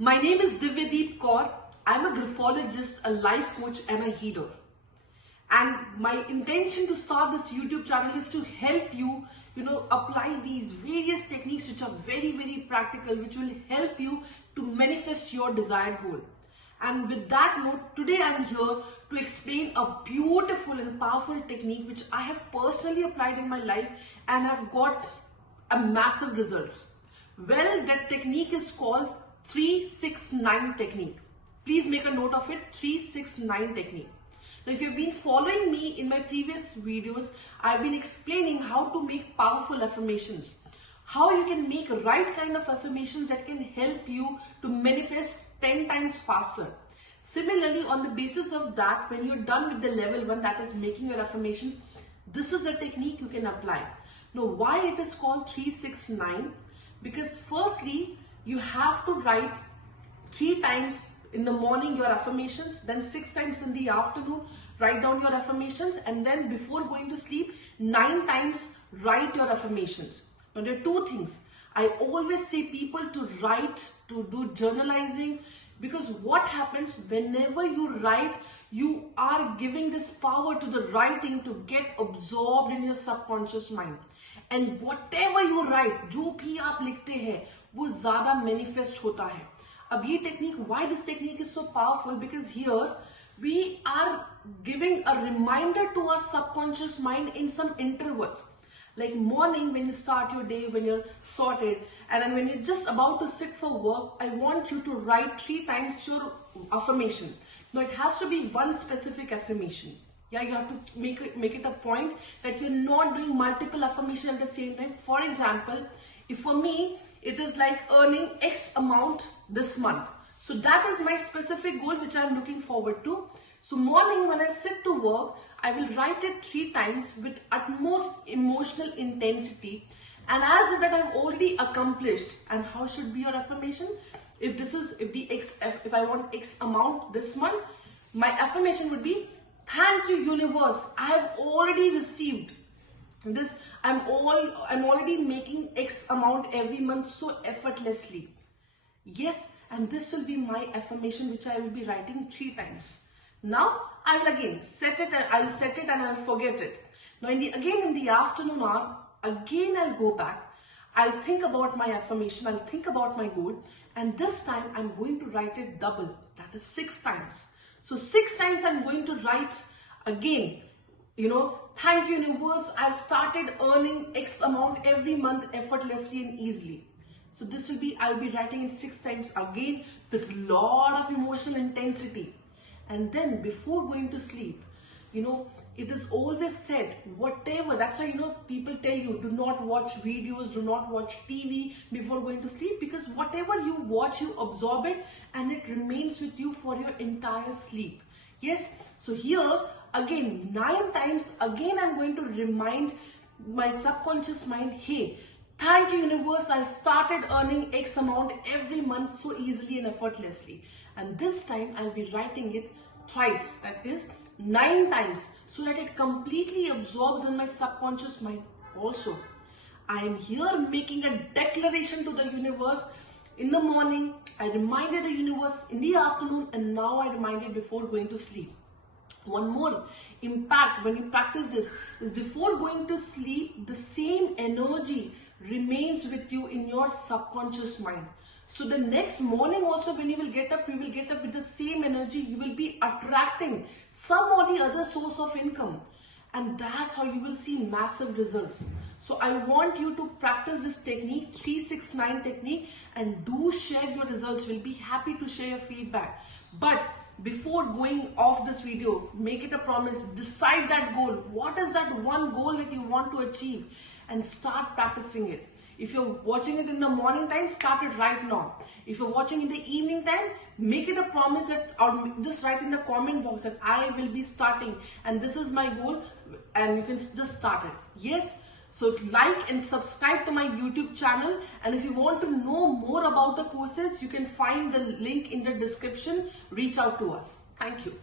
My name is Divyadeep Kaur. I'm a graphologist, a life coach and a healer. And my intention to start this YouTube channel is to help you, apply these various techniques which are very, very practical, which will help you to manifest your desired goal. And with that note, today I'm here to explain a beautiful and powerful technique which I have personally applied in my life and have got a massive results. Well, that technique is called 369 technique. Please make a note of it, 369 technique. Now, if you've been following me in my previous videos, I've been explaining how to make powerful affirmations, how you can make right kind of affirmations that can help you to manifest 10 times faster. Similarly, on the basis of that, when you're done with the level 1, that is making your affirmation, this is a technique you can apply. Now, why it is called 369? Because firstly, you have to write 3 times in the morning your affirmations, then 6 times in the afternoon write down your affirmations, and then before going to sleep 9 times write your affirmations. Now there are 2 things. I always say people to write, to do journalizing, because what happens whenever you write, you are giving this power to the writing to get absorbed in your subconscious mind. And whatever you write, जो भी आप लिखते हैं वो ज़्यादा manifest होता है. अब ये technique, why this technique is so powerful? Because here we are giving a reminder to our subconscious mind in some intervals. Like morning when you start your day, when you're sorted, and then when you're just about to sit for work, I want you to write 3 times your affirmation. Now it has to be one specific affirmation. Yeah, you have to make it a point that you're not doing multiple affirmations at the same time. For example, if for me, it is like earning X amount this month. So that is my specific goal which I'm looking forward to. So morning when I sit to work, I will write it 3 times with utmost emotional intensity. And as if that I've already accomplished. And how should be your affirmation? If I want X amount this month, my affirmation would be, thank you universe, I have already received this. I'm already making X amount every month so effortlessly. Yes, and this will be my affirmation which I will be writing 3 times. Now I will again set it, and I'll set it and I'll forget it. Now in the afternoon hours, again I'll go back. I'll think about my affirmation, I'll think about my goal, and this time I'm going to write it double, that is 6 times. So 6 times I'm going to write again, thank you universe, I've started earning X amount every month effortlessly and easily. So this will be, I'll be writing it 6 times again with lot of emotional intensity. And then before going to sleep, it is always said, whatever, that's why, people tell you, do not watch videos, do not watch TV before going to sleep, because whatever you watch, you absorb it and it remains with you for your entire sleep. Yes, so here again 9 times, again I'm going to remind my subconscious mind, hey, thank you universe, I started earning X amount every month so easily and effortlessly. And this time I'll be writing it twice, that is 9 times, so that it completely absorbs in my subconscious mind. Also, I am here making a declaration to the universe. In the morning, I reminded the universe, in the afternoon, and now I remind it before going to sleep. One more impact when you practice this is before going to sleep, the same energy remains with you in your subconscious mind. So the next morning also when you will get up with the same energy. You will be attracting some or the other source of income. And that's how you will see massive results. So I want you to practice this technique, 369 technique, and do share your results. We'll be happy to share your feedback. But before going off this video, make it a promise, decide that goal. What is that one goal that you want to achieve? And start practicing it. If you're watching it in the morning time, start it right now. If you're watching in the evening time, make it a promise that, or just write in the comment box that I will be starting and this is my goal, and you can just start it. Yes, so like and subscribe to my YouTube channel, and if you want to know more about the courses, you can find the link in the description. Reach out to us. Thank you.